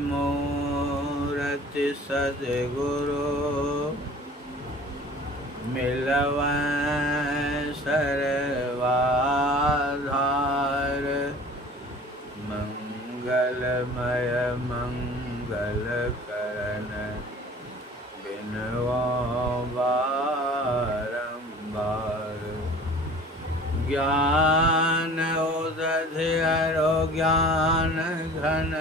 मूरति सद्गुरु मिलवै सर्वाधार। मंगलमय मंगल करन बिनवा बारंबार। ज्ञान उदधिरो ज्ञान घन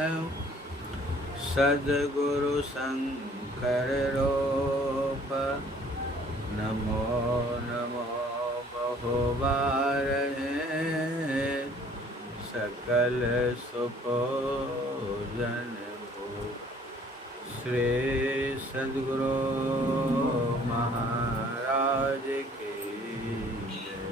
सद्गुरु शंकर रूप। नमो नमो बहुबार सकल सुखोजन हो। श्री सद्गुरु महाराज की जय।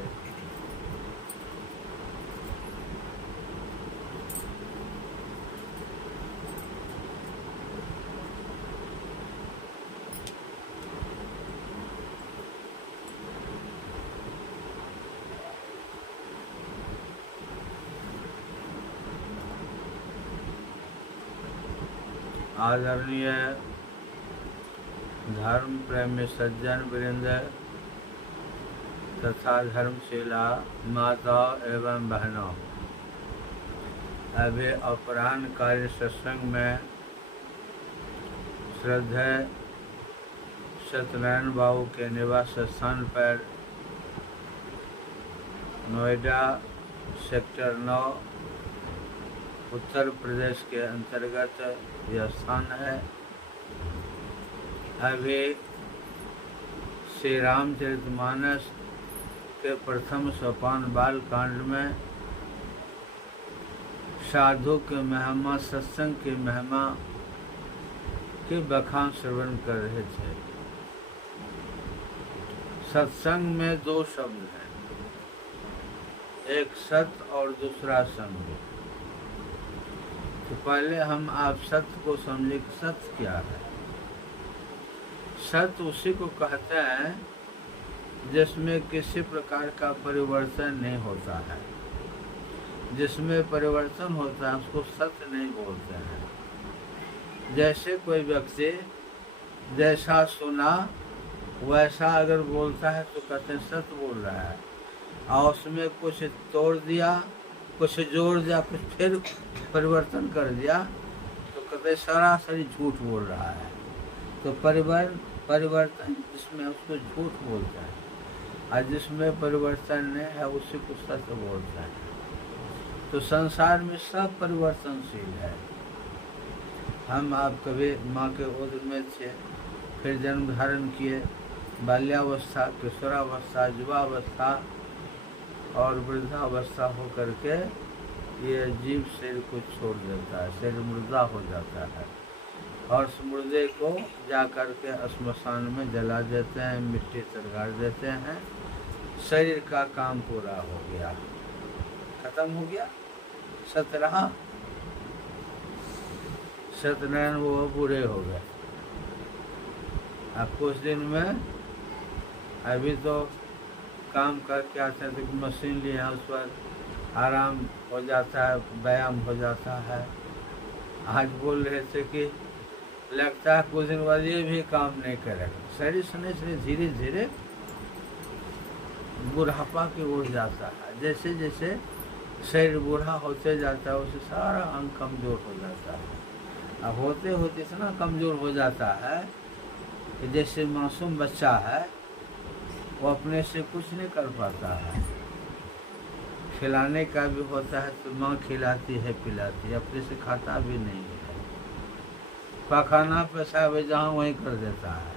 आदरणीय धर्म प्रेमी सज्जन वृंद तथा धर्मशिला माता एवं बहनों, अभी अपराह्न कार्य सत्संग में श्रद्धेय सत्यनारायण बाबू के निवास स्थान पर नोएडा सेक्टर 9 उत्तर प्रदेश के अंतर्गत यह स्थान है। अभी श्री रामचरितमानस के प्रथम सोपान बाल कांड में साधु के महिमा, सत्संग की महिमा के बखान श्रवण कर रहे थे। सत्संग में दो शब्द हैं, एक सत्य और दूसरा संग। तो पहले हम आप सत्य को समझे कि सत्य क्या है। सत्य उसी को कहते हैं जिसमें किसी प्रकार का परिवर्तन नहीं होता है। जिसमें परिवर्तन होता है उसको सत्य नहीं बोलते हैं। जैसे कोई व्यक्ति जैसा सुना वैसा अगर बोलता है तो कहते हैं सत्य बोल रहा है, और उसमें कुछ तोड़ दिया, कुछ जोड़ दिया, कुछ फिर परिवर्तन कर दिया तो कहते सरासरी झूठ बोल रहा है। तो परिवर्तन जिसमें उसको झूठ बोलता है, और जिसमें परिवर्तन नहीं है उसी को सत्य बोलता है। तो संसार में सब परिवर्तनशील है। हम आप कभी माँ के उदर में थे, फिर जन्म धारण किए, बाल्यावस्था, किशोरावस्था, युवावस्था और वृद्धावस्था हो करके ये जीव शरीर को छोड़ देता है, शरीर मुर्दा हो जाता है, और उस मुर्दे को जा कर के श्मशान में जला देते हैं, मिट्टी तरगाड़ देते हैं। शरीर का काम पूरा हो गया, खत्म हो गया, सत्य रहा। सत्यनारायण वो बूढ़े हो गए। अब कुछ दिन में अभी तो काम करके आते हैं तो मशीन लिए हैं, उस पर आराम हो जाता है, व्यायाम हो जाता है। आज बोल रहे थे कि लगता है कुछ दिन बाद ये भी काम नहीं करेगा। शरीर से धीरे धीरे बुढ़ापा की ओर जाता है। जैसे जैसे शरीर बूढ़ा होते जाता है उससे सारा अंग कमज़ोर हो जाता है। अब होते होते इतना कमज़ोर हो जाता है कि जैसे मासूम बच्चा है वो अपने से कुछ नहीं कर पाता है। खिलाने का भी होता है तो माँ खिलाती है, पिलाती है, अपने से खाता भी नहीं है। पखाना पेशाब जहाँ वहीं कर देता है।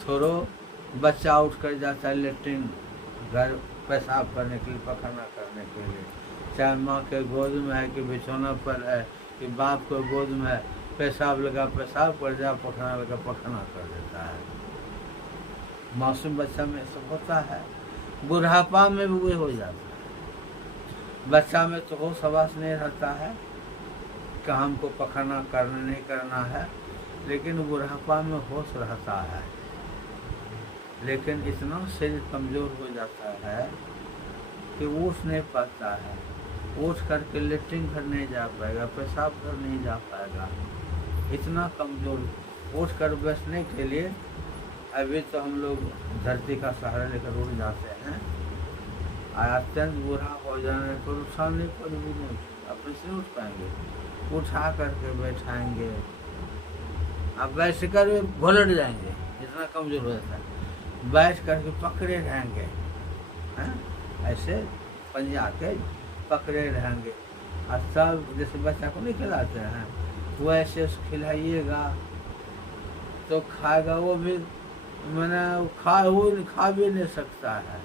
थोड़ो बच्चा उठ कर जाता है लेटरिन घर पेशाब करने के लिए, पखाना करने के लिए, चाहे माँ के गोद में है कि बिछौना पर है कि बाप को गोद में है, पेशाब लगा पेशाब कर जा, पखाना लगा पखाना कर देता है। मासूम बच्चा में सब होता है, बुढ़ापा में भी वही हो जाता है। बच्चा में तो होश हवास नहीं रहता है कि हमको पखाना करना नहीं करना है, लेकिन बुढ़ापा में होश रहता है। लेकिन इतना शरीर कमज़ोर हो जाता है कि उठ नहीं पाता है, उठ करके लेटरिन घर नहीं जा पाएगा, पेशाब घर नहीं जा पाएगा। इतना कमजोर। उठ कर बैठने के लिए अभी तो हम लोग धरती का सहारा लेकर उड़ जाते हैं, और अत्यंत बुरा हो जाने पर उठाने पर भी नहीं अपने से उठ पाएंगे, उठा करके बैठाएंगे, अब बैठ कर भी घोलट जाएंगे, इतना कमजोर हो जाता है। बैठ करके पकड़े रहेंगे, हैं ऐसे पंजा के पकड़े रहेंगे, और सब जैसे बच्चा को नहीं खिलाते हैं वैसे खिलाइएगा तो खाएगा, वो भी मैंने खा भी नहीं सकता है।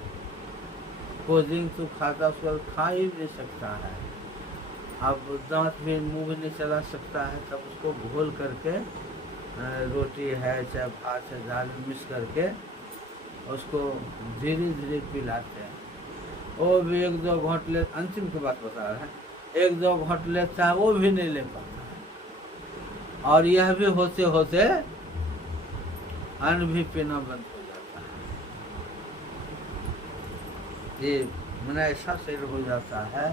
कोल्ड ड्रिंक तो खाता उसको खा ही नहीं सकता है। अब दांत भी मुंह भी नहीं चला सकता है, तब उसको घोल करके रोटी है चाहे भात है दाल में मिक्स करके उसको धीरे धीरे पिलाते हैं। वो भी एक दो घोंट ले, अंतिम की बात बता रहे हैं, एक दो घोंट लेता है वो भी नहीं ले पाता है, और यह भी होते होते अन्न भी पीना बंद हो जाता है। ये मैंने ऐसा शरीर हो जाता है,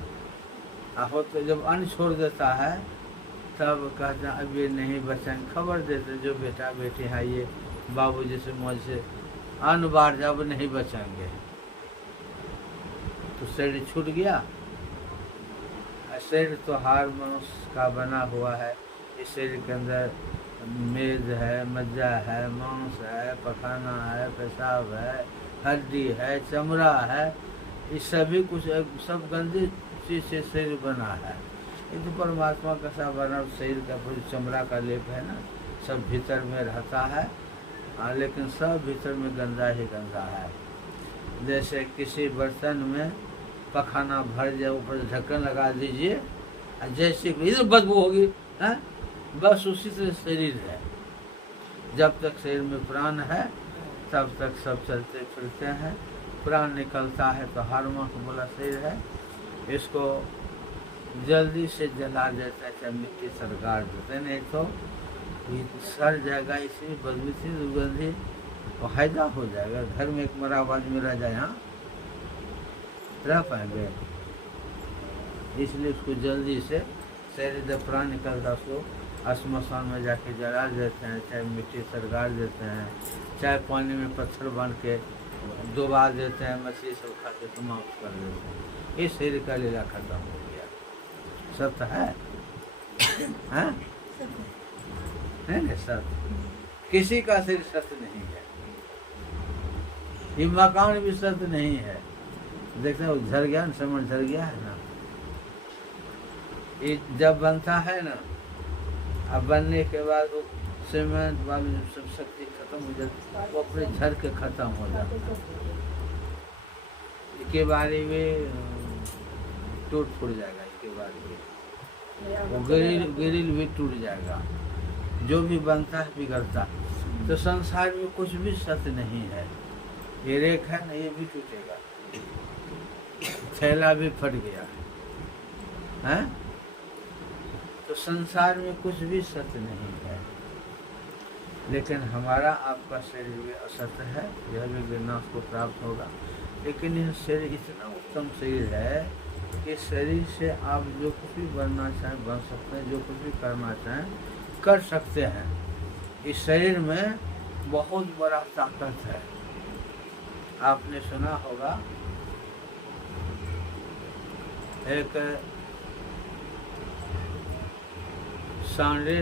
होते जब अन्न छोड़ देता है तब कहते हैं अब ये नहीं बचेंगे, खबर देते जो बेटा बेटी है ये बाबूजी से मौज से अन्न बार जब नहीं बचेंगे, तो शरीर छूट गया। शरीर तो हर मनुष्य का बना हुआ है, इस शरीर के अंदर मेद है, मज्जा है, मांस है, पखाना है, पेशाब है, हड्डी है, चमड़ा है, ये सभी कुछ सब गंदी चीज से शरीर बना है। ये तो परमात्मा का सा बना शरीर का पूरी चमड़ा का लेप है ना, सब भीतर में रहता है, लेकिन सब भीतर में गंदा ही गंदा है। जैसे किसी बर्तन में पखाना भर जाए, ऊपर ढक्कन लगा दीजिए, जैसे इधर बदबू होगी है, बस उसी से शरीर है। जब तक शरीर में प्राण है तब तक सब चलते फिरते हैं, प्राण निकलता है तो हार्मोन बोला शरीर है, इसको जल्दी से जला देता है, चाहे मिट्टी सरकार देते, नहीं तो सड़ जाएगा, इसी बदबू से दुर्गंधी फायदा हो जाएगा। घर में एक मरा हुआ आदमी रह जाए, यहाँ रह पाएंगे, इसलिए उसको जल्दी से शरीर जब प्राण निकलता उसको श्मशान में जाके जला देते हैं, चाहे मिट्टी सरगार देते हैं, चाहे पानी में पत्थर बांध के डुबा देते हैं, मछली सब खा के समाप्त कर देते हैं। इस शरीर का लीला खत्म हो गया। सत्य है, हैं? है ना सत्य? किसी का शरीर सत्य नहीं है, ये मकान भी सत्य नहीं है। देखते हो झड़ गया ना, समझ झड़ गया है ना, ये जब बनता है ना, अब बनने के बाद वो सीमेंट वाली सब शक्ति खत्म हो जाती है, वो अपने झड़ के खत्म हो जाता है। इसके बारे में टूट फूट जाएगा, इसके बारे में वो ग्रिल भी टूट जाएगा, जो भी बनता है बिगड़ता है। तो संसार में कुछ भी सत्य नहीं है। ये रेख है ना, ये भी टूटेगा, थैला भी फट गया है, तो संसार में कुछ भी सत्य नहीं है। लेकिन हमारा आपका शरीर भी असत्य है, यह भी विनाश को प्राप्त होगा। लेकिन यह शरीर इतना उत्तम शरीर है कि शरीर से आप जो कुछ भी बनना चाहें बन सकते हैं, जो कुछ भी करना चाहें कर सकते हैं। इस शरीर में बहुत बड़ा ताकत है। आपने सुना होगा एक सांडली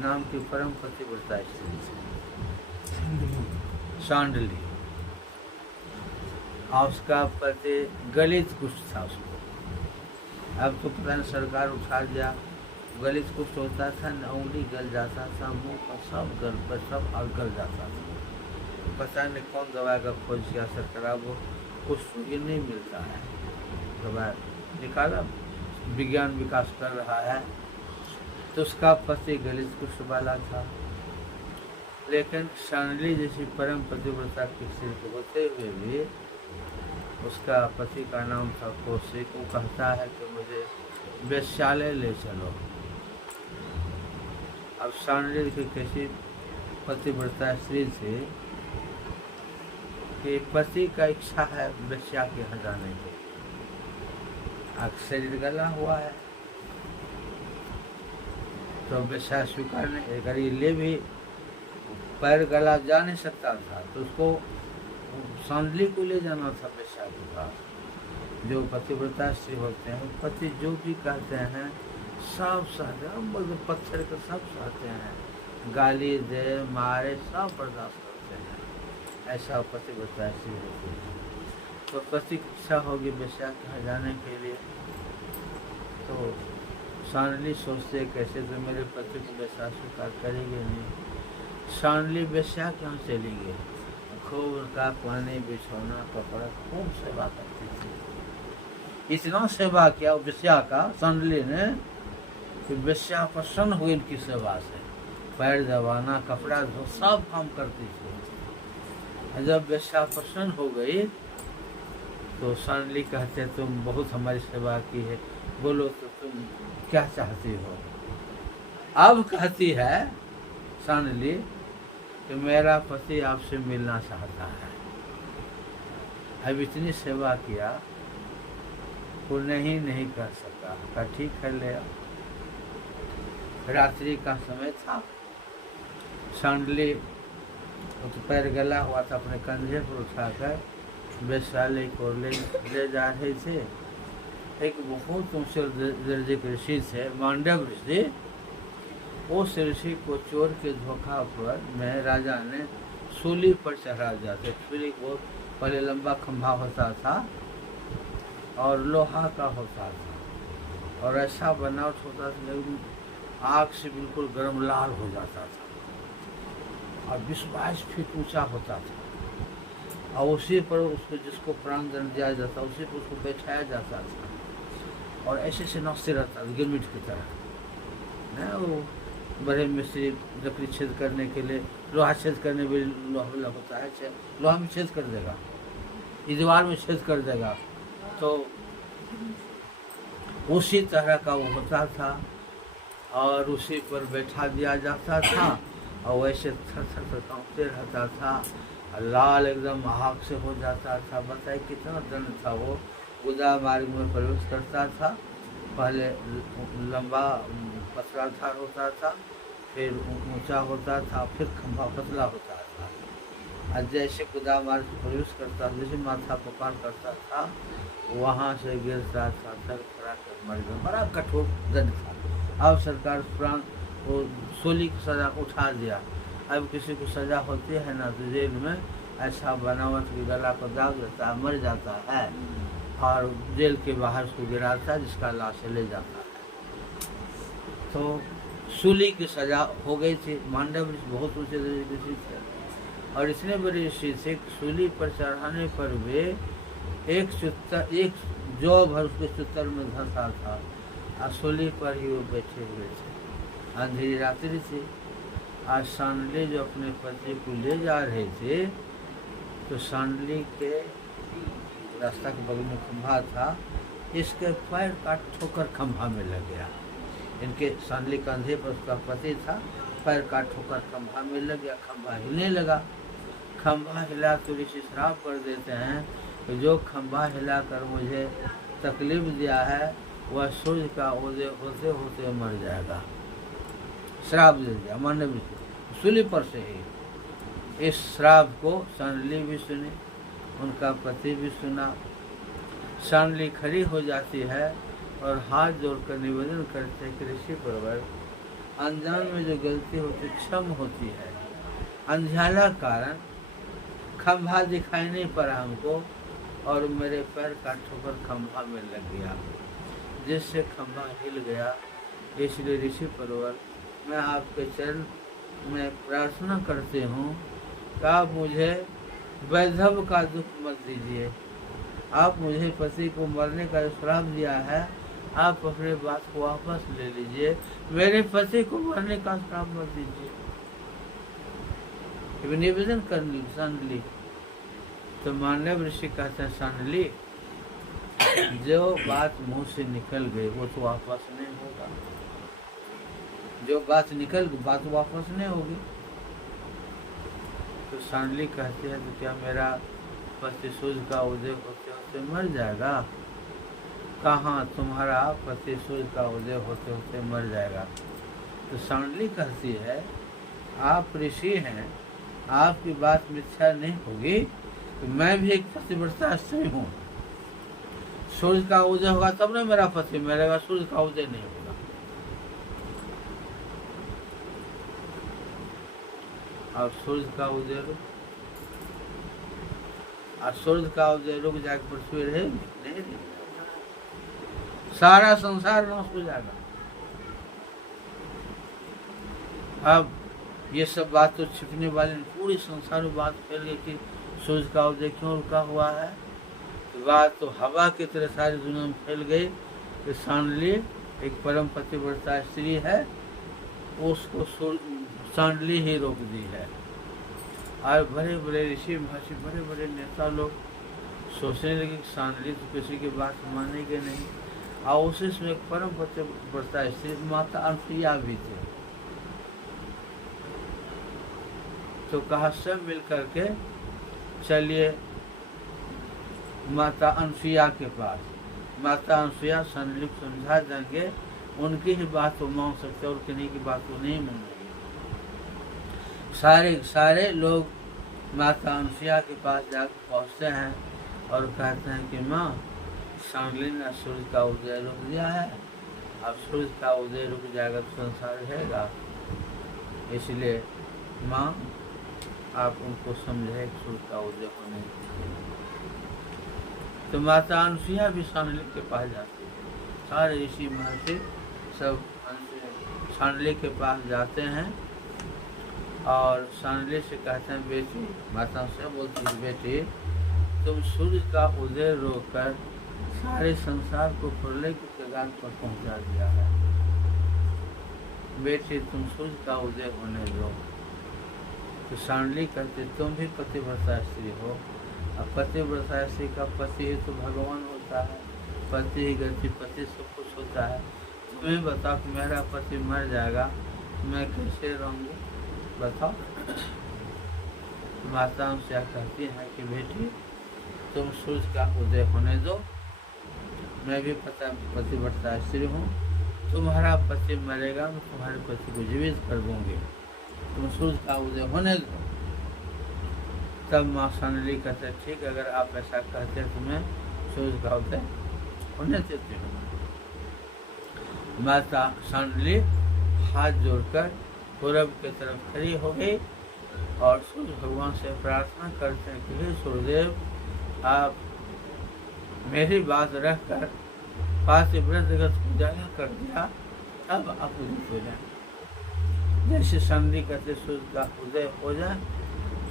नाम की परम पतिव्रता स्त्री थी, सांडली, और उसका पति गलित कुष्ठ था उसको। अब तो पता नहीं सरकार उठा दिया, गलित कुष्ठ होता था न, उंगली गल जाता था, मुंह का सब गल पर सब और गल जाता था। पता नहीं कौन दवाई का खोज किया सरकार, वो कुष्ठ ये नहीं मिलता है, दवाई निकाला, विज्ञान विकास कर रहा है। तो उसका पति गलित कुष्ठ वाला था, लेकिन सांडली जैसी परम पतिव्रता की स्त्री को होते हुए भी उसका पति का नाम था कौशिक। वो कहता है कि मुझे वेश्यालय ले चलो। अब सांडली की कैसी पतिव्रता स्त्री थी कि पति का इच्छा है वेश्या के यहाँ जाने की, शरीर गला हुआ है, तो वेश्या स्वीकार नहीं, अगर ये ले भी पैर गला जा नहीं सकता था तो उसको सांडली को ले जाना था वेश्या के पास। जो पतिव्रता स्त्री होते हैं पति जो भी कहते हैं सब सहते हैं, मतलब पत्थर के सब सहते हैं, गाली दे मारे सब बर्दाश्त करते हैं, ऐसा पतिव्रता स्त्री होती है। तो पति की इच्छा होगी वेश्या के यहाँ जाने के लिए, तो सांडली सोचते कैसे तो मेरे पति को वेश्या स्वीकार करेंगे नहीं। सांडली वेश्या के यहाँ चली गई, खूब उनका पानी बिछौना कपड़ा खूब सेवा करती थी। इतना सेवा किया वेश्या का सांडली ने कि वेश्या प्रसन्न हुई उनकी सेवा से, पैर दबाना कपड़ा धो सब काम करती थी। जब वेश्या प्रसन्न हो गई तो सांडली कहते तुम बहुत हमारी सेवा की है, बोलो तो तुम क्या चाहती हो। अब कहती है सांडली कि मेरा पति आपसे मिलना चाहता है। अब इतनी सेवा किया वो नहीं कर सका, कहा ठीक है ले आओ। रात्रि का समय था, सांडली तो पैर गला हुआ था, अपने कंधे पर उठाकर वैश्यालय को ले जा रहे थे। एक बहुत ऊंचे दर्जे के ऋषि थे मांडव ऋषि, उस ऋषि को चोर के धोखा पर में राजा ने सूली पर चढ़ा जाते। सूली को पहले लंबा खंभा होता था और लोहा का होता था और ऐसा बनावट होता था लेकिन आग से बिल्कुल गर्म लाल हो जाता था और 20-22 फीट ऊंचा होता था और उसी पर उसको जिसको प्राण दंड दिया जाता उसी पर उसको बैठाया जाता था और ऐसे से नौकते रहता था गिरमिट की तरह ना। वो बड़े मिस्त्री लकड़ी छेद करने के लिए लोहा छेद करने में लोहा होता है, लोहा में छेद कर देगा, दीवार में छेद कर देगा, तो उसी तरह का वो होता था और उसी पर बैठा दिया जाता था और वैसे थर थर कांपते रहता था, लाल एकदम आग से हो जाता था। बताए कितना दंड था। वो गुदा मार्ग में प्रवेश करता था, पहले लंबा पतला धार होता था, फिर ऊंचा होता था, फिर खंभा पतला होता था और जैसे गुदा मार्ग में प्रवेश करता जैसे माथा को पार करता था वहाँ से गिरता था, तक खड़ा कर मर गया। बड़ा कठोर दंड था। अब सरकार प्राण वो सोली की सजा उठा दिया। अब किसी को सजा होती है ना तो जेल में ऐसा बनावट की गला को दाग देता है, मर जाता है और जेल के बाहर उसको गिराता है जिसका लाश ले जाता है। तो सूली की सजा हो गई थी। मांडव ऋषि बहुत ऊंचे ऋषि थे और इतने बड़े ऋषि थे सूली पर चढ़ाने पर वे एक जौ भर उसके चुत्तर में धंसा था और सूली पर ही वो बैठे हुए थे। अंधेरी रात्रि थी। आज सांडली जो अपने पति को ले जा रहे थे तो सांडली के रास्ता के बगल में खंभा था, इसके पैर का ठोकर खंभा में लग गया। इनके सांडली कंधे पर उसका पति था, पैर का ठोकर खंभा में लग गया, खंभा हिलने लगा। खंभा हिला तो ऋषि श्राप कर देते हैं कि जो खंभा हिलाकर मुझे तकलीफ दिया है वह सूर्य का उदय होते होते मर जाएगा। श्राप दे दिया मानव सूली पर से ही। इस श्राप को सांडली भी सुनी, उनका पति भी सुना। सांडली खड़ी हो जाती है और हाथ जोड़कर निवेदन करते हैं कि ऋषि परवर, अनजान में जो गलती होती क्षम होती है। अंधियाला कारण खंभा दिखाई नहीं पड़ा हमको और मेरे पैर का ठोकर खंभा में लग गया जिससे खंभा हिल गया। इसलिए ऋषि परवर मैं आपके चरण में प्रार्थना करती हूँ कि आप मुझे वैधव का दुख मत दीजिए। आप मुझे पति को मरने का श्राप दिया है, आप अपने बात को वापस ले लीजिए, मेरे पति को मरने का श्राप मत दीजिए। निवेदन कर सांडली तो मानव ऋषि कहते हैं सांडली जो बात मुंह से निकल गई वो तो वापस नहीं होगा। जो बात निकल गई बात वापस नहीं होगी। तो सांडली कहती है तो क्या मेरा पति सूर्य का उदय होते होते मर जाएगा? कहाँ तुम्हारा पति सूर्य का उदय होते होते मर जाएगा। तो सांडली कहती है आप ऋषि हैं, आपकी बात मिथ्या नहीं होगी, तो मैं भी एक पतिव्रता स्त्री हूँ। सूर्य का उदय होगा तब ना मेरा पति मरेगा, सूर्य का उदय नहीं होगा। और सूर्य का उदय रुक जाकर पृथ्वी रहेगी नहीं रहेगी, सारा संसार नाश हो जाएगा। अब ये सब बात तो छिपने वाली, पूरी संसार में बात फैल गई कि सूर्य का उदय क्यों रुका हुआ है। तो बात तो हवा की तरह सारी दुनिया में फैल गई कि सांडली एक परम पतिव्रता स्त्री है, उसको सांडली ही रोक दी है। और बड़े बड़े ऋषि महर्षि, बड़े बड़े नेता लोग सोचने लगे कि सांडली तो किसी की बात मानेगी नहीं। और उसी में एक परम पतिव्रता स्त्री माता अनसुईया भी थे। तो कहा सब मिल करके चलिए माता अनसुईया के पास। माता अनसुईया सांडली को समझा देंगे, उनकी ही बात को मान सकते और किन्हीं की बात को नहीं मानेंगे। सारे लोग माता अनसुईया के पास जाकर पहुँचते हैं और कहते हैं कि माँ, सांडली ने सूर्य का उदय रुक दिया है, अब सूर्य का उदय रुक जाएगा तो संसार रहेगा, इसलिए माँ आप उनको समझे सूर्य का उदय होने। तो माता अनसुईया भी सांडली के पास जाती है। सारे ऋषि महर्षि सब सांडली के पास जाते हैं और सांडली से कहते हैं बेटी, माता से बोलती है बेटी तुम सूर्य का उदय रोककर सारे संसार को प्रलय की कगार पर पहुंचा दिया है। बेटी तुम सूर्य का उदय होने दो। तो सांडली कहते तुम भी पतिव्रता स्त्री हो, अब पतिव्रता स्त्री का पति ही तो भगवान होता है, पति ही गति, पति सब कुछ होता है। तुम्हें बताओ कि मेरा पति मर जाएगा मैं कैसे रहूँगी, बताओ। माता उनसे कहती है कि बेटी तुम सूर्य का उदय होने दो, मैं भी पतिव्रता स्त्री हूँ, तुम्हारा पति मरेगा मैं तुम्हारे पति को जीवित कर दूंगी, तुम सूर्य का उदय होने दो। तब माँ सांडली कहते ठीक, अगर आप ऐसा कहते हैं तो मैं सूर्य का उदय होने देती हूँ। माता सांडली हाथ जोड़कर पूरब की तरफ खड़ी हो गई और सूर्य भगवान से प्रार्थना करते हैं कि हे सूर्यदेव, आप मेरी बात रखकर पातिव्रत जगत को उजागर कर दिया, अब आप उदित हो जाए। जैसे सांडली कहते सूर्य का उदय हो जाए,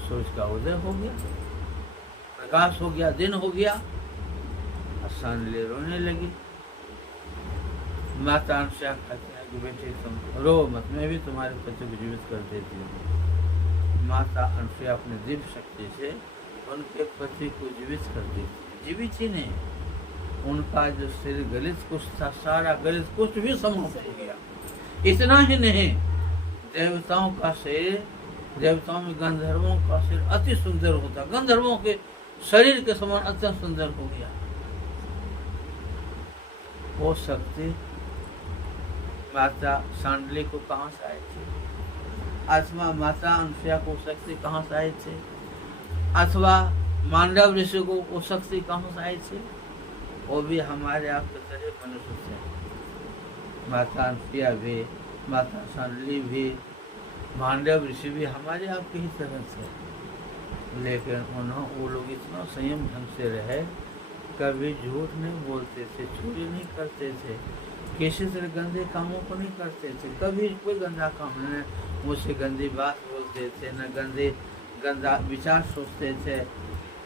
सूर्य का उदय हो गया, प्रकाश हो गया, दिन हो गया। और सांडली रोने लगी। माता अनसुईया कहते हैं कि बेटे तुम रो मत, मैं भी तुम्हारे पति को जीवित कर देती हूँ। माता अनसुईया अपनी दिव्य शक्ति से उनके पति को जीवित कर देती है। जीवित ही नहीं, उनका जो शरीर गलित कुछ था, सारा गलित कुछ भी समाप्त हो गया। इतना ही नहीं, देवताओं का शरीर, देवताओं में गंधर्वों का शरीर अति सुंदर होता, गंधर्वों के शरीर के समान अत्यंत सुंदर हो गया। वो शक्ति माता सांडली को कहाँ से आई थी, अथवा माता अनसुईया को शक्ति कहाँ से आई थी, अथवा मांडव ऋषि को वो शक्ति कहाँ से आई थी, वो भी हमारे आपके तरह मनुष्य थे। माता अनसुईया भी, माता सांडली भी, मांडव ऋषि भी हमारे आपके ही तरह थे। लेकिन वो लोग इतना संयम ढंग से रहे, कभी झूठ नहीं बोलते थे, चोरी नहीं करते थे, किसी तरह गंदे कामों को नहीं करते थे, कभी कोई गंदा काम नहीं, मुझसे गंदी बात बोलते थे, न गंदा विचार सोचते थे,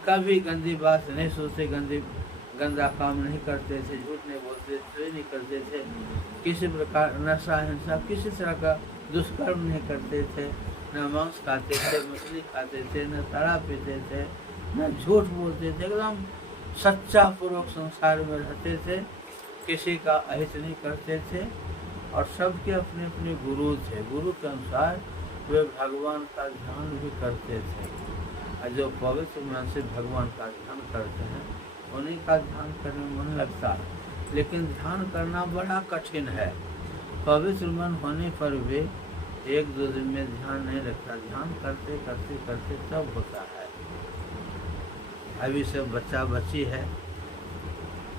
कभी गंदी बात नहीं सोचते, गंदा काम नहीं करते थे, झूठ नहीं बोलते, चोरी नहीं करते थे, किसी प्रकार नशा हिंसा किसी तरह का दुष्कर्म नहीं करते थे, न मांस खाते थे, मछली खाते थे, न ताड़ा पीते थे, न झूठ बोलते थे, एकदम सच्चा पूर्वक संसार में रहते थे, किसी का अहित नहीं करते थे। और सबके अपने अपने गुरु थे, गुरु के अनुसार वे भगवान का ध्यान भी करते थे। और जो पवित्र मन से भगवान का ध्यान करते हैं उन्हीं का ध्यान करने में मन लगता है, लेकिन ध्यान करना बड़ा कठिन है। पवित्र मन होने पर भी 1-2 दिन में ध्यान नहीं रखता। ध्यान करते करते करते सब होता है। अभी सब बच्चा बच्ची है,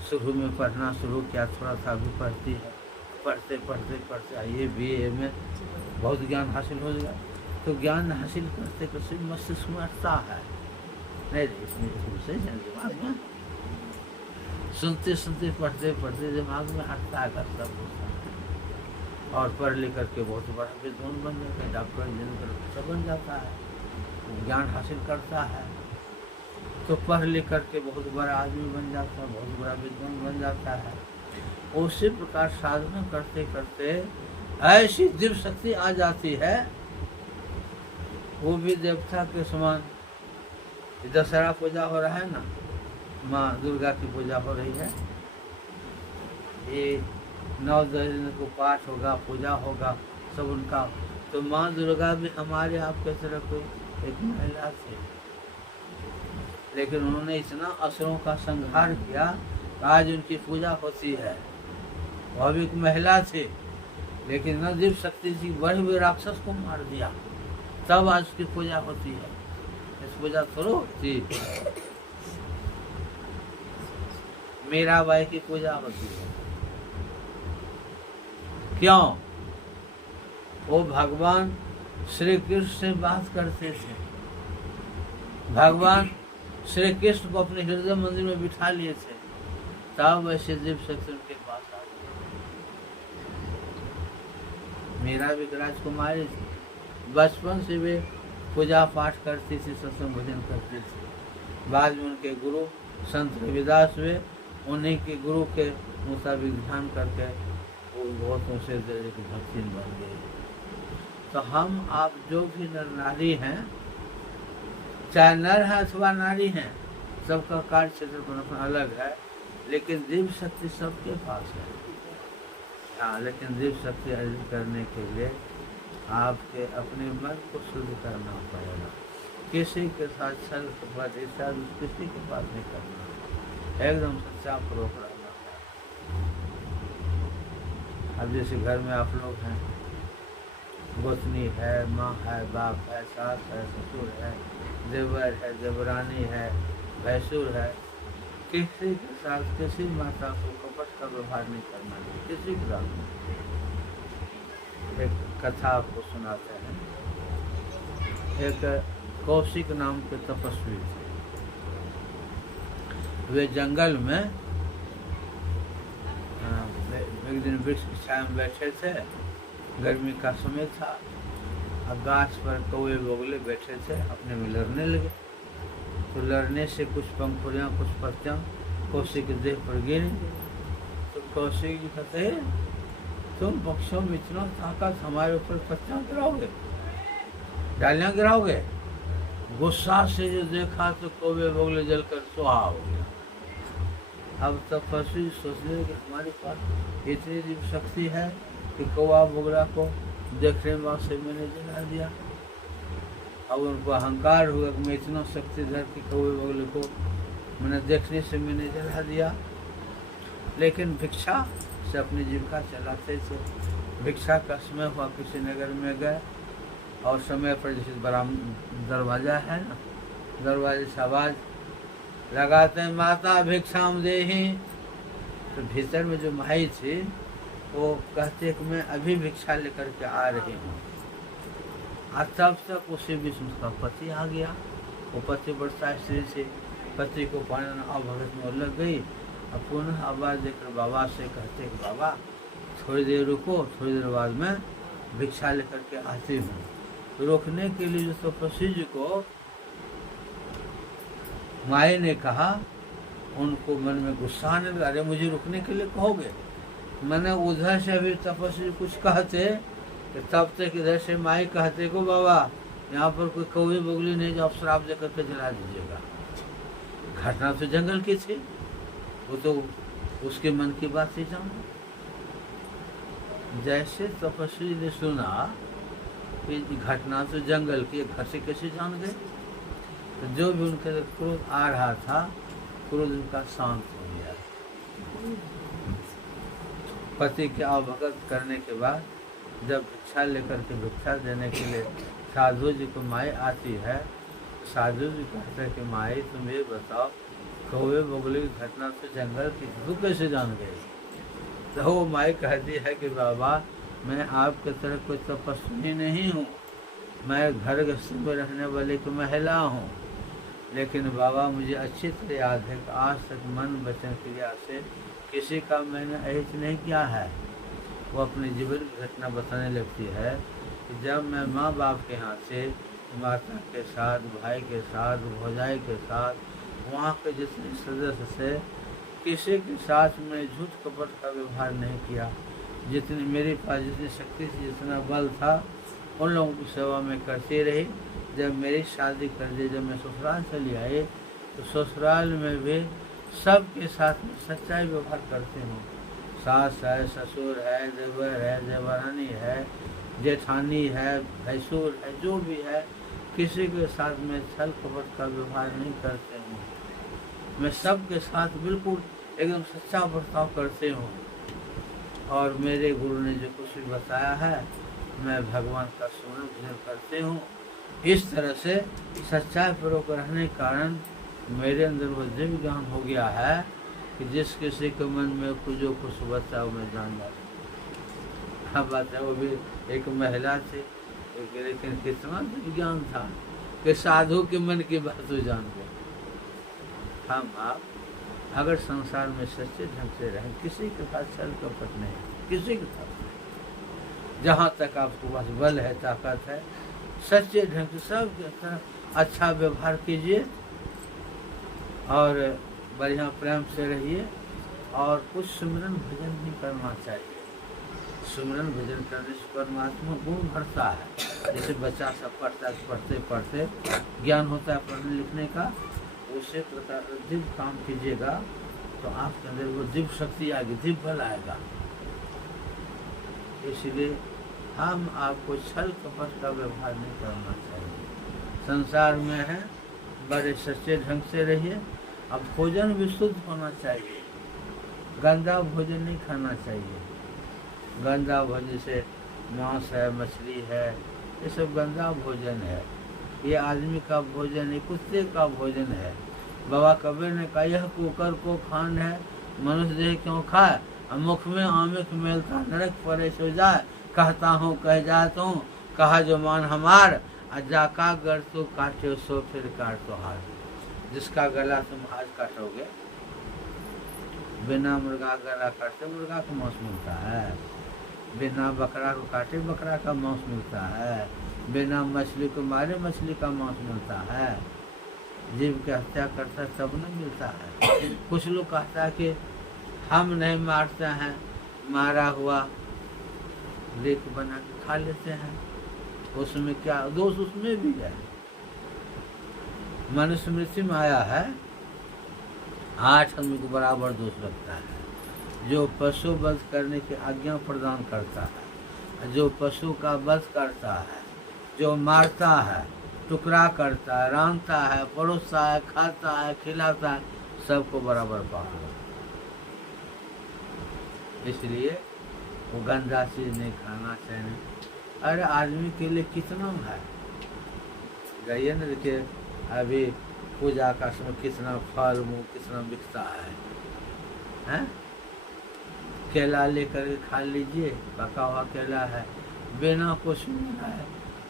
शुरू में पढ़ना शुरू किया, थोड़ा सा भी पढ़ती है, पढ़ते पढ़ते पढ़ते ये BA में बहुत ज्ञान हासिल हो गया। तो ज्ञान हासिल करते करते मस्तिष्क में अटता है, नहीं इसमें शुरू से दिमाग में सुनते सुनते पढ़ते पढ़ते दिमाग में हटता है, सब होता है। और पढ़ लिख करके बहुत बड़ा विद्वान बन जाता है, डॉक्टर इंजीनियर सब बन जाता है, ज्ञान हासिल करता है। तो पढ़ लिख करके बहुत बड़ा आदमी बन जाता है, बहुत बड़ा विद्वान बन जाता है। उसी प्रकार साधना करते करते ऐसी दिव्य शक्ति आ जाती है, वो भी देवता के समान। दशहरा पूजा हो रहा है ना, माँ दुर्गा की पूजा हो रही है, ये 9-10 दिन को पाठ होगा, पूजा होगा, सब उनका। तो माँ दुर्गा भी हमारे आपके तरह कोई एक महिला थी, लेकिन उन्होंने इतना असुरों का संहार किया, आज उनकी पूजा होती है। वह भी एक महिला थी, लेकिन न दिव्य शक्ति थी, बड़े हुए राक्षस को मार दिया, तब आज उसकी पूजा होती है। इस पूजा थोड़ा होती, मीराबाई की पूजा होती है। क्यों? वो भगवान श्री कृष्ण से बात करते थे, भगवान श्री कृष्ण को अपने हृदय मंदिर में बिठा लिए थे, तब वैसे दिव्य शक्ति उनके पास आ गई। मीरा भी राजकुमारी थी, बचपन से वे पूजा पाठ करती थी, सत्संग भजन करती थी। बाद में उनके गुरु संत रविदास हुए, उन्हीं के गुरु के मुताबिक ध्यान करके वो बहुतों से भक्ति बन गए। तो हम आप जो भी नर नारी हैं, चाहे नर है अथवा नारी हैं, सबका कार्य क्षेत्र अलग है, लेकिन दिव्य शक्ति सबके पास है। हाँ, लेकिन दिव्य शक्ति अर्जित करने के लिए आपके अपने मन को शुद्ध करना पड़ेगा। किसी के साथ छल कपट किसी के पास नहीं करना, एकदम सच्चा पूर्वक रहना है। अब जैसे घर में आप लोग हैं, गोतनी है, माँ है, बाप है, सास है, ससुर है, देवर है, देवरानी है, भैंसुर है, किसी के साथ किसी माता को कपट का व्यवहार नहीं करना है, किसी के साथ। एक कथा आपको सुनाते हैं। एक कौशिक नाम के तपस्वी थे, वे जंगल में एक दिन वृक्ष की छाया में बैठे थे, गर्मी का समय था, और गाछ पर कौवे बोगले बैठे थे, अपने में लड़ने लगे। तो लड़ने से कुछ पंखुड़ियाँ कुछ पत्तियाँ कौशिक के देह पर गिरी। तो कौशिक जी कहते हैं, तुम पक्षों में इतना ताकत, हमारे ऊपर पत्तियाँ गिराओगे, डालियाँ गिराओगे। गुस्सा से जो देखा तो कौवे बोगले जलकर सुहा हो गया। अब तपस्वी सोचने कि हमारे पास इतनी दिव्य शक्ति है कि कौवा बोगला को देखने बाद से मैंने जला दिया। अब उनको अहंकार हुआ कि मैं इतना शक्तिधर कि कौवे बोगले को मैंने देखने से मैंने जला दिया। लेकिन भिक्षा से अपनी जीविका चलाते थे। भिक्षा का समय हुआ, किसी नगर में गए और समय पर जैसे बड़ा दरवाजा है ना, दरवाजे से आवाज लगाते हैं, माता भिक्षाम देहि। तो भीतर में जो माई थी वो कहते कि मैं अभी भिक्षा लेकर के आ रही हूँ। तब तक उसी बीच उसका पति आ गया। वो पति बढ़ता स्त्री से पति को पानी भगत में लग गई। अब पुनः आवाज देकर बाबा से कहते कि बाबा थोड़ी देर रुको, थोड़ी देर बाद में भिक्षा लेकर के आती हूँ। रोकने के लिए जो तपस्वी जी को माई ने कहा, उनको मन में गुस्सा आने लगा, अरे मुझे रुकने के लिए कहोगे। मैंने उधर से अभी तपस्वी कुछ कहते, तब तक इधर से माई कहते को बाबा यहाँ पर कोई कौवे बोगली नहीं जो आप श्राप दे करके जला दीजिएगा। घटना तो जंगल की थी, वो तो उसके मन की बात ही जानो। जैसे तपस्वी ने सुना कि घटना तो जंगल की, घर से कैसे जान गए। तो जो भी उनके क्रोध आ रहा था, क्रोध उनका शांत हो गया। पति के अवगत करने के बाद जब भिक्षा लेकर के भिक्षा देने के लिए साधु जी को माई आती है, साधु जी कहते हैं कि माई तुम ये बताओ, कौवे बगुले की घटना से जंगल की तू कैसे जान गए? तो वो माई कहती है कि बाबा मैं आपके तरह कोई तपस्वी नहीं हूँ, मैं घर गृहस्थी में रहने वाली एक महिला हूँ, लेकिन बाबा मुझे अच्छी तरह याद है कि आज तक मन वचन क्रिया से किसी का मैंने अहित नहीं किया है। वो अपनी जीवन की घटना बताने लगती है कि जब मैं माँ बाप के यहाँ से, माता के साथ, भाई के साथ, भौजाई के साथ, वहाँ के जितने सदस्य से किसी के साथ मैं झूठ कपट का व्यवहार नहीं किया। जितनी मेरे पास जितनी शक्ति थी, जितना बल था, उन लोगों की सेवा में करती रही। जब मेरी शादी कर दी, जब मैं ससुराल चली आई, तो ससुराल में भी सबके साथ में सच्चाई व्यवहार करती हूँ। सास है, ससुर है, देवर है, देवरानी है, जेठानी है, भैंसुर है, जो भी है, किसी के साथ में छल कपट का व्यवहार नहीं करते हूँ। मैं सबके साथ बिल्कुल एकदम सच्चा बर्ताव करते हूँ। और मेरे गुरु ने जो कुछ भी बताया है, मैं भगवान का स्मरण भजन करते हूँ। इस तरह से सच्चाई पूर्वक रहने के कारण मेरे अंदर वो दिव्य ज्ञान हो गया है कि जिस किसी के मन में कुछ जो कुछ बचा वो मैं जान जाता। हाँ बात है, वो भी एक महिला थी, लेकिन कितना दिव्य ज्ञान था कि साधु के मन की बात तो जान गए। हम आप अगर संसार में सच्चे ढंग से रहें, किसी के साथ छल कपट नहीं, किसी के साथ नहीं, जहाँ तक आपको पास बल है, ताकत है, सच्चे ढंग से सबके साथ अच्छा व्यवहार कीजिए और बढ़िया प्रेम से रहिए। और कुछ सुमिरन भजन भी करना चाहिए। सुमिरन भजन करने से परमात्मा गुण बढ़ता है। जैसे बच्चा सब पढ़ता है, पढ़ते पढ़ते ज्ञान होता है पढ़ने लिखने का, उसी प्रकार दिव्य काम कीजिएगा तो आपके अंदर वो दिव्य शक्ति आएगी, दिव्य बल आएगा। इसलिए हम आपको छल कपट का व्यवहार नहीं करना चाहिए। संसार में है, बड़े सच्चे ढंग से रहिए। अब भोजन भी शुद्ध होना चाहिए, गंदा भोजन नहीं खाना चाहिए। गंदा भोजन से मांस है, मछली है, ये सब गंदा भोजन है। ये आदमी का भोजन है, कुत्ते का भोजन है। बाबा कबीर ने कहा यह कुकर को खान है, मनुष्य देह क्यों खाए, मुख में आमिख मेलता नरक परे सो जाए। कहता हूँ कह जाता हूँ, कहा जो मान हमार, जाका गर तो काटे सो फिर काट तो हार। जिसका गला तुम आज काटोगे, बिना मुर्गा गला काटे मुर्गा का मांस मिलता है, बिना बकरा को काटे बकरा का मांस मिलता है, बिना मछली को मारे मछली का मांस मिलता है। जीव की हत्या करता है तब नहीं मिलता है। कुछ लोग कहता है कि हम नहीं मारते हैं, मारा हुआ लेख बना के खा लेते हैं, उसमें क्या दोष? उसमें भी है। मनुस्मृति में आया है 8 आदमी को बराबर दोष लगता है। जो पशु वध करने की आज्ञा प्रदान करता है, जो पशु का वध करता है, जो मारता है, टुकड़ा करता है, रांधता है, परोसता है, खाता है, खिलाता है, सबको बराबर पाप लगता है। इसलिए वो गंदा चीज नहीं खाना चाहिए। अरे आदमी के लिए कितना है, गइए ना, देखिए अभी पूजा का समय कितना फल मूल कितना बिकता है? केला लेकर के खा लीजिए, पका हुआ केला है, बिना कुछ मिला है,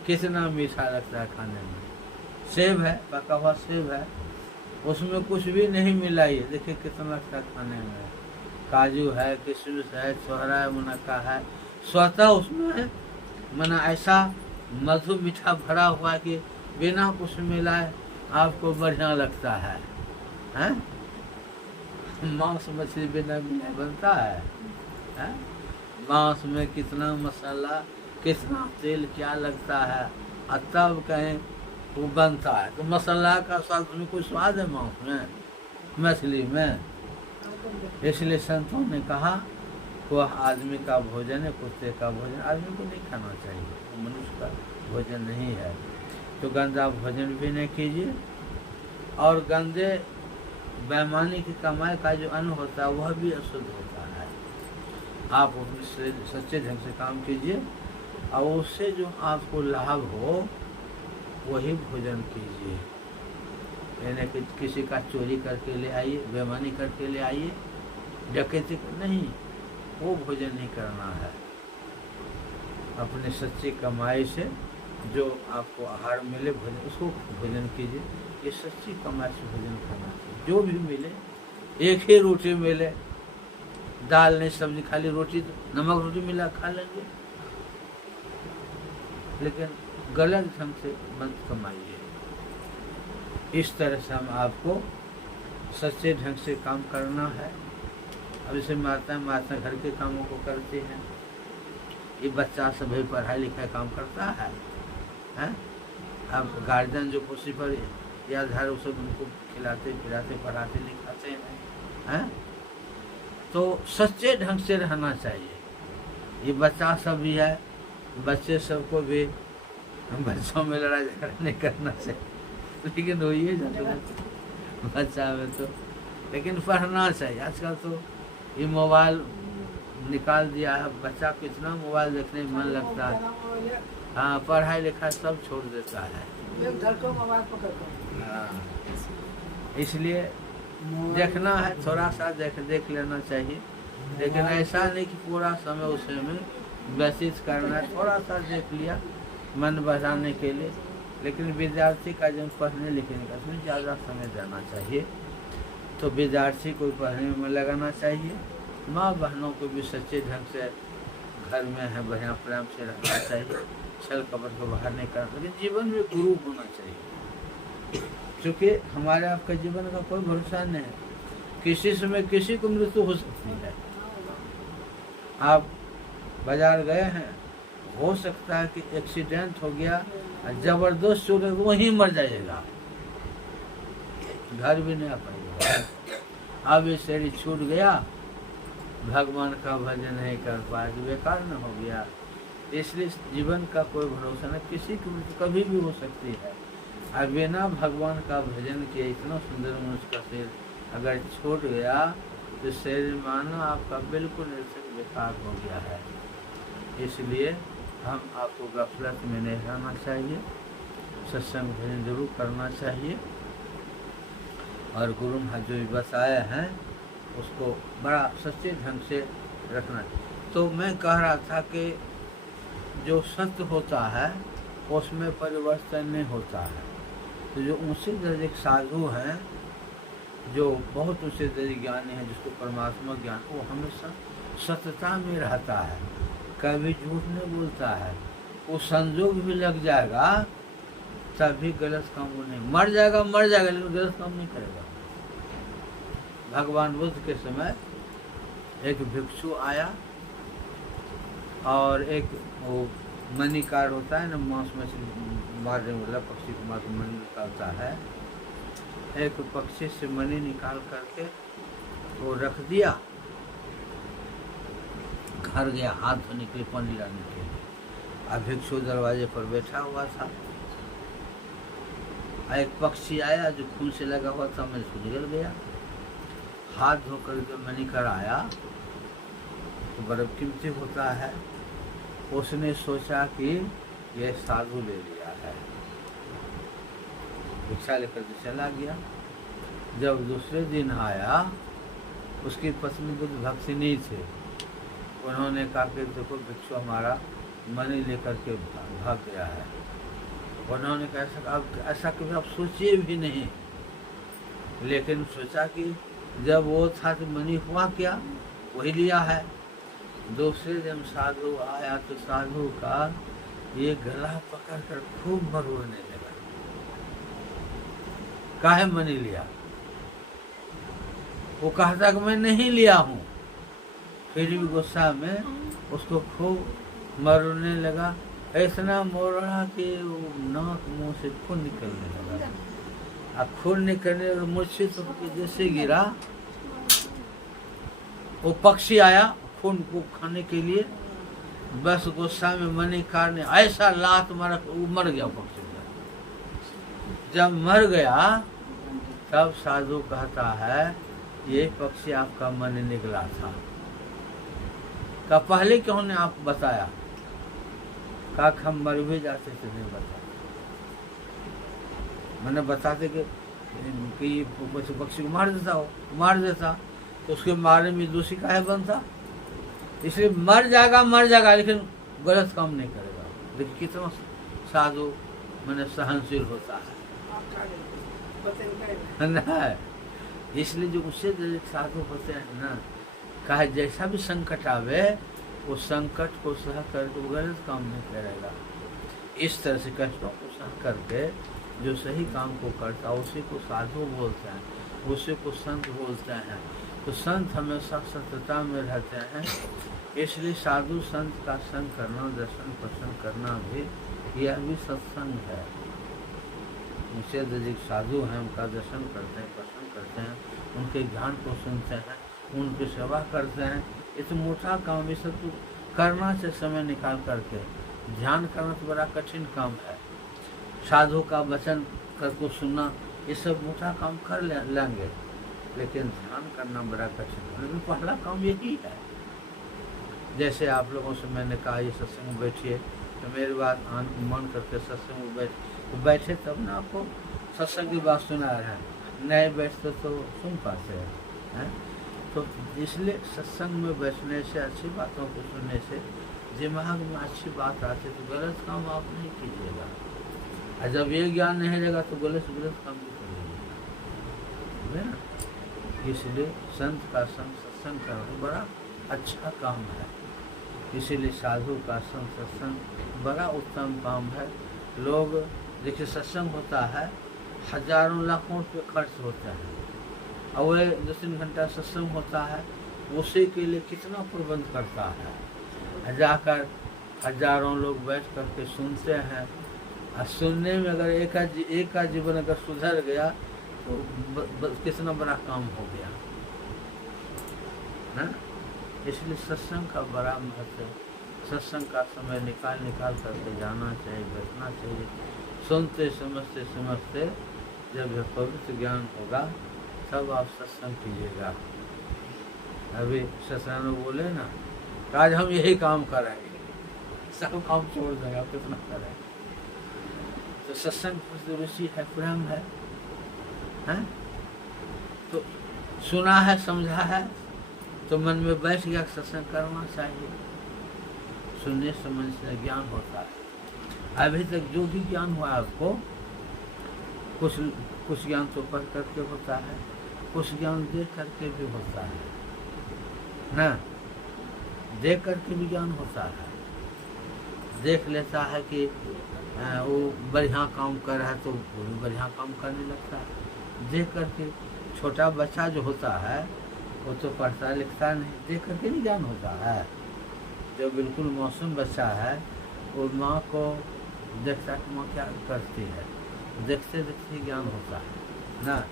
कितना मीठा लगता है खाने में। सेब है, पका हुआ सेब है, उसमें कुछ भी नहीं मिलाई है, देखिए कितना लगता है खाने में। काजू है, किशमिश है, छोहरा है, मुनक्का है, स्वतः उसमें है मना ऐसा मधु मीठा भरा हुआ है कि बिना कुछ मिलाए आपको बढ़िया लगता है। मांस मछली बिना मिलाए बनता है? मांस में कितना मसाला, कितना तेल क्या लगता है, और तब कहें वो बनता है। तो मसाला का स्वाद में कोई स्वाद है मांस में, मछली में? इसलिए संतों ने कहा वह आदमी का भोजन है, कुत्ते का भोजन आदमी को नहीं खाना चाहिए, मनुष्य का भोजन नहीं है। तो गंदा भोजन भी नहीं कीजिए। और गंदे बेईमानी की कमाई का जो अन्न होता है वह भी अशुद्ध होता है। आप अपने सच्चे ढंग से काम कीजिए और उससे जो आपको लाभ हो वही भोजन कीजिए। यानी कि किसी का चोरी करके ले आइए, बेईमानी करके ले आइए, डकैती नहीं, वो भोजन नहीं करना है। अपने सच्ची कमाई से जो आपको आहार मिले भोजन, उसको भोजन कीजिए। ये सच्ची कमाई से भोजन करना चाहिए। जो भी मिले, एक ही रोटी मिले, दाल नहीं सब्जी, खाली रोटी, नमक रोटी मिला खा लेंगे, लेकिन गलत ढंग से मत कमाइए। इस तरह से हम आपको सच्चे ढंग से काम करना है। अब जैसे माता घर के कामों को करते हैं, ये बच्चा सभी पढ़ाई लिखाई काम करता है, हैं? अब गार्जियन जो कुर्सी पर या घर उसे उनको खिलाते पिलाते पढ़ाते लिखाते हैं, तो सच्चे ढंग से रहना चाहिए। ये बच्चा सब भी है, बच्चे सबको भी बच्चों में लड़ाई झगड़ा नहीं करना चाहिए, लेकिन वही है बच्चा में तो, लेकिन पढ़ना चाहिए। आजकल तो ये मोबाइल निकाल दिया है, बच्चा कितना मोबाइल देखने में मन लगता है। हाँ, पढ़ाई लिखाई सब छोड़ देता है। हाँ, इसलिए देखना है, थोड़ा सा देख लेना चाहिए, लेकिन ऐसा नहीं कि पूरा समय उसे में व्यतीत करना है। थोड़ा सा देख लिया मन बढ़ाने के लिए, लेकिन विद्यार्थी का जब पढ़ने लिखने का उसमें ज़्यादा समय देना चाहिए। तो विद्यार्थी को पढ़ने में लगाना चाहिए। माँ बहनों को भी सच्चे ढंग से घर में है बढ़िया प्रेम से रहना चाहिए, छल कपट को बाहर नहीं करना, लेकिन जीवन में गुरु होना चाहिए। क्योंकि हमारे आपका जीवन का कोई भरोसा नहीं है, किसी समय किसी को मृत्यु हो सकती है। आप बाजार गए हैं, हो सकता है कि एक्सीडेंट हो गया, जबरदस्त चोट है, वहीं मर जाइएगा, घर भी नहीं आ पाएगा। अब ये शरीर छूट गया, भगवान का भजन नहीं कर पाए, बेकार न हो गया। इसलिए जीवन का कोई भरोसा नहीं, किसी की मृत्यु कभी भी हो सकती है। और बिना भगवान का भजन किए इतना सुंदर मनुष्य का शरीर अगर छूट गया तो शरीर मानो आपका बिल्कुल निरसक बेकार हो गया है। इसलिए हम आपको गफलत में नहीं रहना चाहिए, सत्संग भजन जरूर करना चाहिए, और गुरु महाराज जो बताए हैं उसको बड़ा सच्चे ढंग से रखना। तो मैं कह रहा था कि जो सत्य होता है उसमें परिवर्तन नहीं होता है। तो जो ऊंचे दर्जे के साधु हैं, जो बहुत ऊंचे दर्जे ज्ञानी हैं, जिसको परमात्मा ज्ञान, वो हमेशा सत्यता में रहता है, कभी झूठ नहीं बोलता है। वो संजोग भी लग जाएगा तभी गलत काम वो नहीं, मर जाएगा लेकिन गलत काम नहीं करेगा। भगवान बुद्ध के समय एक भिक्षु आया और एक वो मणिकार होता है ना, मांस मछली मारने वाला, पक्षी को मार मणि निकालता है, एक पक्षी से मणि निकाल करके वो रख दिया, घर गया हाथ धोने के लिए, पानी लाने के लिए। अब भिक्षु दरवाजे पर बैठा हुआ था, एक पक्षी आया जो खून से लगा हुआ था, मैं उसको निकल गया, हाथ धो करके मणिकार आया तो बड़ा कीमती होता है। उसने सोचा कि यह साधु ले लिया है, भिक्षा लेकर के चला गया। जब दूसरे दिन आया, उसकी पत्नी बुद्ध भक्तिनी थे, उन्होंने कहा कि देखो भिक्षु हमारा मणि लेकर के भाग गया है। उन्होंने कहा ऐसा कभी आप सोचिए भी नहीं, लेकिन सोचा कि जब वो था तो मणि हुआ क्या, वही लिया है। दूसरे दिन साधु आया तो साधु का ये गला पकड़ कर खूब मरोड़ने लगा, काहे मणि लिया। वो कहता कि मैं नहीं लिया हूँ, फिर भी गुस्सा में उसको खूब मरोड़ने लगा। इतना मोड़ा कि नाक मुंह से खून निकलने लगा, अब खून निकलने और मूर्छित होकर जैसे गिरा, वो पक्षी आया खून को खाने के लिए, बस गुस्सा में मणिकार ने ऐसा लात मारा, मर गया पक्षी। जब मर गया तब साधु कहता है ये पक्षी आपका मन निकला था। का पहले क्यों ने आप बताया? का हम मर भी जाते थे, नहीं बताते। मैंने बताते कि पक्षी को मार देता तो उसके मारने में दोषी काहे बनता? इसलिए मर जाएगा लेकिन गलत काम नहीं करेगा। देखिए कितना साधु मैंने सहनशील होता है ना। इसलिए जो उससे साधु होते हैं ना, कहा जैसा भी संकट आवे वो संकट को सह करके वो गलत काम नहीं करेगा। इस तरह से कष्टों को सह करके जो सही काम को करता है उसी को साधु बोलते हैं, उसी को संत बोलते हैं। तो संत हमेशा सत्यता में रहते हैं। इसलिए साधु संत का संग करना, दर्शन पसंद करना भी, यह भी सत्संग है। मुझसे अधिक साधु हैं, उनका दर्शन करते हैं, पसंद करते हैं, उनके ज्ञान को सुनते हैं, उनकी सेवा करते हैं। ये तो मोटा काम, ये सब तो करना चाहिए समय निकाल करके। ध्यान करना तो बड़ा कठिन काम है। साधु का वचन को सुनना, ये सब मोटा काम कर लेंगे, लेकिन ध्यान करना बड़ा कठिन है। लेकिन पहला काम यही है। जैसे आप लोगों से मैंने कहा ये सत्संग में बैठिए, तो मेरी बात मन करके सत्संग में बैठे तब ना आपको सत्संग की बात सुना रहे हैं। नहीं बैठते तो सुन पाते हैं। तो इसलिए सत्संग में बैठने से, अच्छी बातों को सुनने से दिमाग में अच्छी बात आती, तो गलत काम आप नहीं कीजिएगा। और जब ये ज्ञान नहीं रहेगा तो गलत काम भी करिएगा ना। इसलिए संत का संग, सत्संग करना बड़ा अच्छा काम है। इसीलिए साधु का संग, सत्संग बड़ा उत्तम काम है। लोग देखिए सत्संग होता है, हजारों लाखों रुपये खर्च होता है, और वह 2-3 घंटा सत्संग होता है, उसी के लिए कितना प्रबंध करता है। जाकर हजारों लोग बैठ करके सुनते हैं, और सुनने में अगर एक का जीवन अगर सुधर गया तो कितना बड़ा काम हो गया ना। इसलिए सत्संग का बड़ा महत्व है। सत्संग का समय निकाल करके जाना चाहिए, बैठना चाहिए। सुनते समझते जब यह पवित्र ज्ञान होगा तब आप सत्संग कीजिएगा। अभी सत्संग में बोले ना, आज हम यही काम करेंगे, सब काम छोड़ देंगे, आप कितना करेंगे। तो सत्संग रुचि है, प्रेम है, हैं? तो सुना है, समझा है, तो मन में बैठ गया सत्संग करना चाहिए। सुनने समझने से ज्ञान होता है। अभी तक जो भी ज्ञान हुआ आपको, कुछ ज्ञान तो पढ़ करके होता है, कुछ ज्ञान देख करके भी होता है ना। देख करके भी ज्ञान होता है। देख लेता है कि वो बढ़िया काम कर रहा है तो वो भी बढ़िया काम करने लगता है। देख करके, छोटा बच्चा जो होता है वो तो पढ़ता लिखता नहीं, देख करके नहीं ज्ञान होता है। जो बिल्कुल मासूम बच्चा है वो माँ को देखता है कि माँ क्या करती है, देखते देखते ज्ञान होता है ना।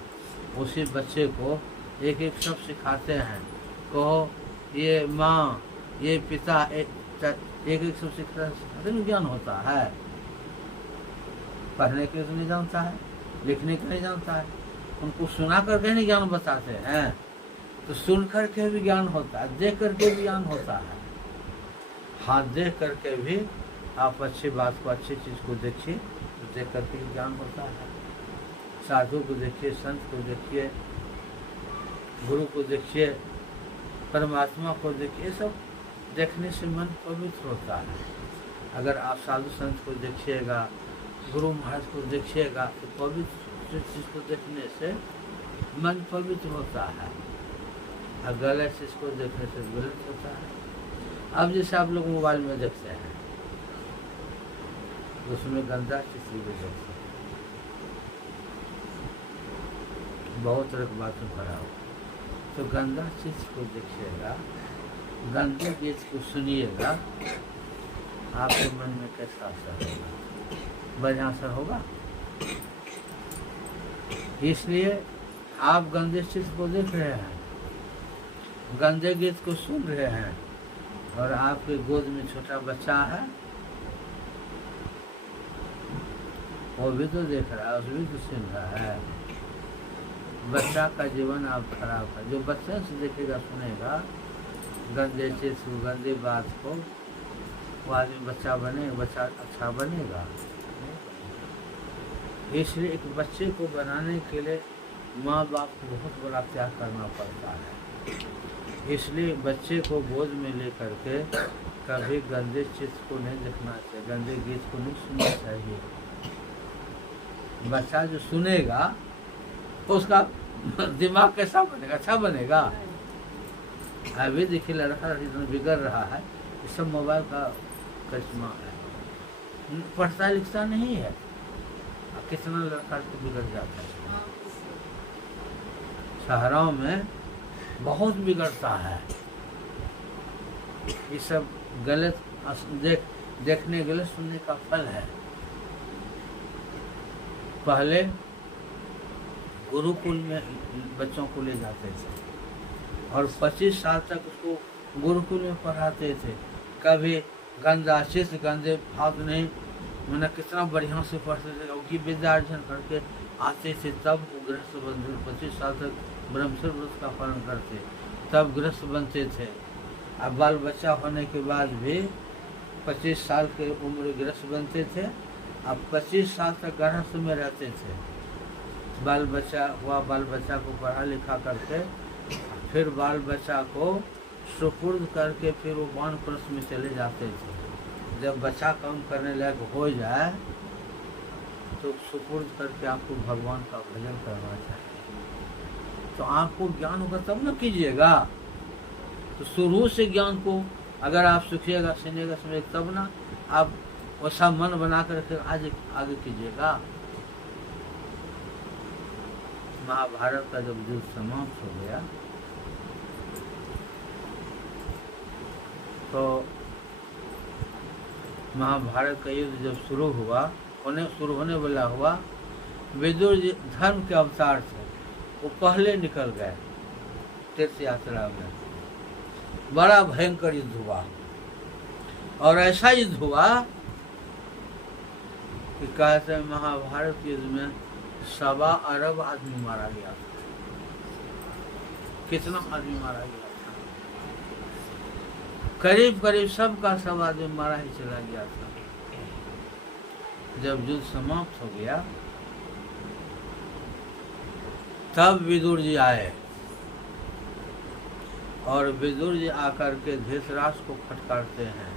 उसी बच्चे को एक एक शब्द सिखाते हैं, कहो ये माँ, ये पिता, एक एक शब्द सिखाते में ज्ञान होता है। पढ़ने के लिए तो नहीं जानता है, लिखने के नहीं जानता है, उनको सुना करके नहीं ज्ञान बताते हैं। तो सुन करके भी ज्ञान होता है, देख करके भी ज्ञान होता है। हाँ, देख करके भी आप अच्छी बात को, अच्छी चीज़ को देखिए, तो देख करके भी ज्ञान होता है। साधु को देखिए, संत को देखिए, गुरु को देखिए, परमात्मा को देखिए, सब देखने से मन पवित्र होता है। अगर आप साधु संत को देखिएगा, गुरु महाराज को देखिएगा, तो पवित्र चीज़ को देखने से मन पवित्र होता है, और गलत चीज़ को देखने से गलत होता है। अब जैसे आप लोग मोबाइल में देखते हैं, उसमें गंदा चीज़ भी देखते हैं, बहुत तरह की बातें भरा हो, तो गंदा चीज़ को देखिएगा, गंदे चीज़ को सुनिएगा, आपके मन में कैसा असर होगा? बढ़िया असर होगा। इसलिए आप गंदे चीज़ को देख रहे हैं, गंदे गीत को सुन रहे हैं, और आपके गोद में छोटा बच्चा है, वो भी तो देख रहा है, उसभी तो सुन रहा है। बच्चा का जीवन आप खराब है। जो बच्चे से देखेगा, सुनेगा, गंदे चीज को, गंदी बात को, वो आदमी बच्चा बने, बच्चा अच्छा बनेगा। इसलिए एक बच्चे को बनाने के लिए माँ बाप को बहुत बड़ा त्याग करना पड़ता है। इसलिए बच्चे को गोद में लेकर के कभी गंदे चीज को नहीं देखना चाहिए, गंदे गीत को नहीं सुनना चाहिए। बच्चा जो सुनेगा तो उसका दिमाग कैसा बनेगा, अच्छा बनेगा। अभी देखिए लड़का लड़की बिगड़ रहा है, ये सब मोबाइल का करिश्मा है। पढ़ता लिखता नहीं है, कितना लड़का तो बिगड़ जाता है। शहरों में बहुत बिगड़ता है। ये सब गलत देखने गलत सुनने का फल है। पहले गुरुकुल में बच्चों को ले जाते थे और 25 साल तक उसको गुरुकुल में पढ़ाते थे। कभी गंदा चीज, गंदे भाव नहीं, मैंने कितना बढ़िया से पढ़ते थे। उनकी विद्या अर्जन करके आते थे, तब गृहस्थ बनते। 25 साल तक ब्रह्मचर्य व्रत का पालन करते, तब गृहस्थ बनते थे। अब बाल बच्चा होने के बाद भी 25 साल के उम्र गृहस्थ बनते थे। अब 25 साल तक गृहस्थ में रहते थे। बाल बच्चा हुआ, बाल बच्चा को पढ़ा लिखा करके फिर बाल बच्चा को सुपुर्द करके फिर वो वानप्रस्थ में चले जाते थे। जब बच्चा काम करने लायक हो जाए तो सुपुर्द करके आपको भगवान का भजन करना चाहिए। तो आपको ज्ञान होगा तब न कीजिएगा। तो शुरू से ज्ञान को अगर आप सीखिएगा, सुनिएगा, सुनिएगा, तब ना आप वैसा मन बना कर फिर आगे कीजिएगा। महाभारत का जब युद्ध समाप्त हो गया तो महाभारत का युद्ध जब शुरू होने वाला हुआ, विदुर जी धर्म के अवतार थे, वो पहले निकल गए तीर्थ यात्रा में। बड़ा भयंकर युद्ध हुआ और ऐसा युद्ध हुआ कि कहते हैं महाभारत युद्ध में 1.25 अरब आदमी मारा गया था। कितना आदमी मारा गया था? करीब करीब सबका सब आदमी मारा ही चला गया था। जब युद्ध समाप्त हो गया तब विदुर जी आए और विदुर जी आकर के धृतराष्ट्र को फटकारते हैं।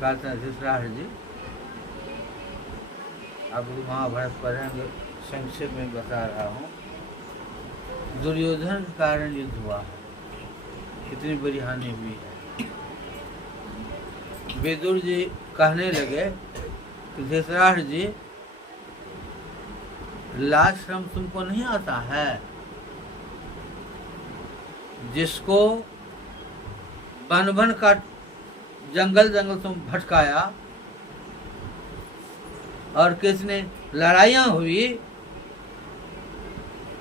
कहते हैं धृतराष्ट्र जी, अब महाभारत पढ़ेंगे, संक्षेप में बता रहा हूँ। दुर्योधन के कारण युद्ध हुआ है, कितनी बड़ी हानि हुई है। विदुर जी कहने लगे कि धृतराष्ट्र जी, लाज शर्म तुमको नहीं आता है? जिसको बन बन का जंगल जंगल तुम भटकाया और कितने लड़ाइयाँ हुई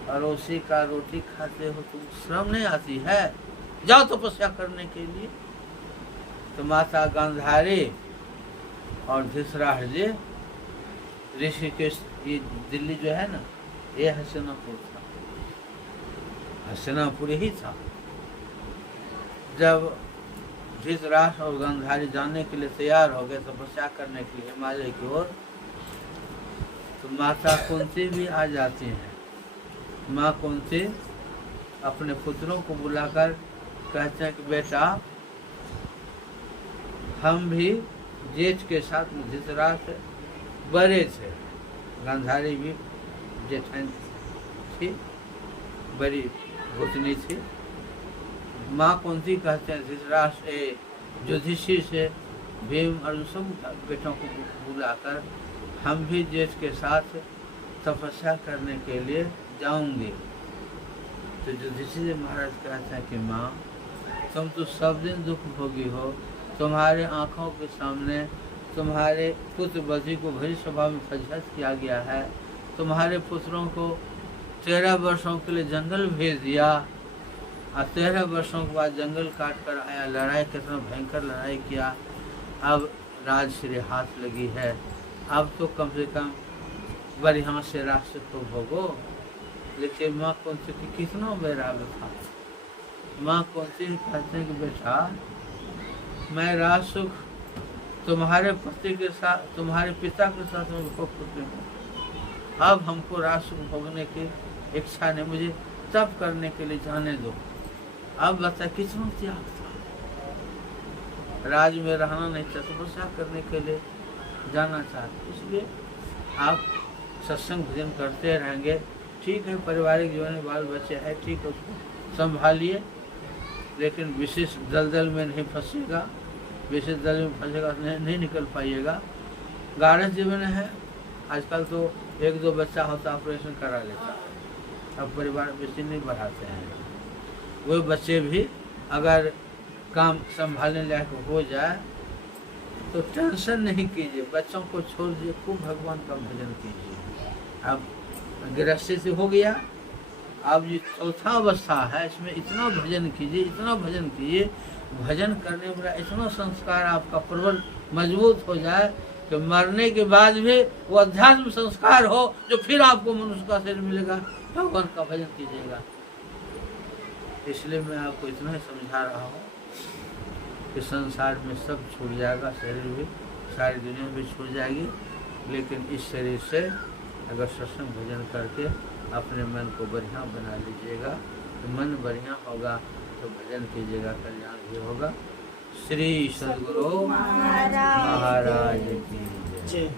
और उसी का रोटी खाते हो, तुम श्रम नहीं आती है? जाओ तपस्या करने के लिए। तो माता गांधारी और धृतराष्ट्र जी, ऋषिकेश, ये दिल्ली जो है ना, ये हस्तिनापुर था, हस्तिनापुर ही था। जब धृतराष्ट्र और गांधारी जाने के लिए तैयार हो गए तपस्या करने के लिए हिमालय की ओर, तो माता कुंती भी आ जाती हैं। माँ कुंती अपने पुत्रों को बुलाकर कहते हैं कि बेटा, हम भी जेठ के साथ में धृतराष्ट्र बड़े थे, गांधारी भी जेठान थी, बड़ी भूतनी थी। माँ कुंती कहते हैं धृतराष्ट्र युधिष्ठिर से, भीम और सब बेटों को बुलाकर हम भी जेठ के साथ तपस्या करने के लिए जाऊंगी। तो युधिष्ठिर महाराज कहते हैं कि माँ, तुम तो सब दिन दुख भोगी हो, तुम्हारे आँखों के सामने तुम्हारे पुत्र बधी को भरी सभा में फजहत किया गया है। तुम्हारे पुत्रों को 13 वर्षों के लिए जंगल भेज दिया और 13 वर्षों के बाद जंगल काट कर आया, लड़ाई, कितना भयंकर लड़ाई किया। अब राजश्री हाथ लगी है, अब तो कम से कम बढ़िया से राष्ट्र को भोगो। लेकिन माँ कुंती की कितना वैराग्य था, माँ कुंती कहते हैं कि बेटा मैं राज सुख तुम्हारे पति के साथ, तुम्हारे पिता के साथ मैं भोग चुके हूँ, अब हमको राज सुख भोगने की इच्छा नहीं, मुझे तप करने के लिए जाने दो। अब बता कितना त्याग था, राज में रहना नहीं चाहते, तपस्या करने के लिए जाना चाहते। इसलिए आप सत्संग भजन करते रहेंगे, ठीक है, पारिवारिक जीवन में बाल बच्चे हैं, ठीक है, उसको संभालिए, लेकिन विशेष दलदल में नहीं फंसेगा, विशेष दल में फंसेगा नहीं निकल पाइएगा। गाढ़ जीवन है, आजकल तो 1-2 बच्चा होता ऑपरेशन करा लेता है, अब परिवार बेसी नहीं बढ़ाते हैं। वो बच्चे भी अगर काम संभालने लायक हो जाए तो टेंशन नहीं कीजिए, बच्चों को छोड़ दिए, खूब भगवान का भजन कीजिए। अब गृहस्थी से हो गया, अब ये चौथा अवस्था है, इसमें इतना भजन कीजिए, इतना भजन कीजिए, भजन करने वाला इतना संस्कार आपका प्रबल मजबूत हो जाए कि मरने के बाद भी वो अध्यात्म संस्कार हो, जो फिर आपको मनुष्य का शरीर मिलेगा, भगवान का भजन कीजिएगा। इसलिए मैं आपको इतना ही समझा रहा हूँ कि संसार में सब छूट जाएगा, शरीर भी, सारी दुनिया भी छूट जाएगी, लेकिन इस शरीर से अगर सत्संग भजन करके अपने मन को बढ़िया बना लीजिएगा, तो मन बढ़िया होगा तो भजन कीजिएगा, कल्याण भी होगा। श्री सद्गुरु महाराज की जय।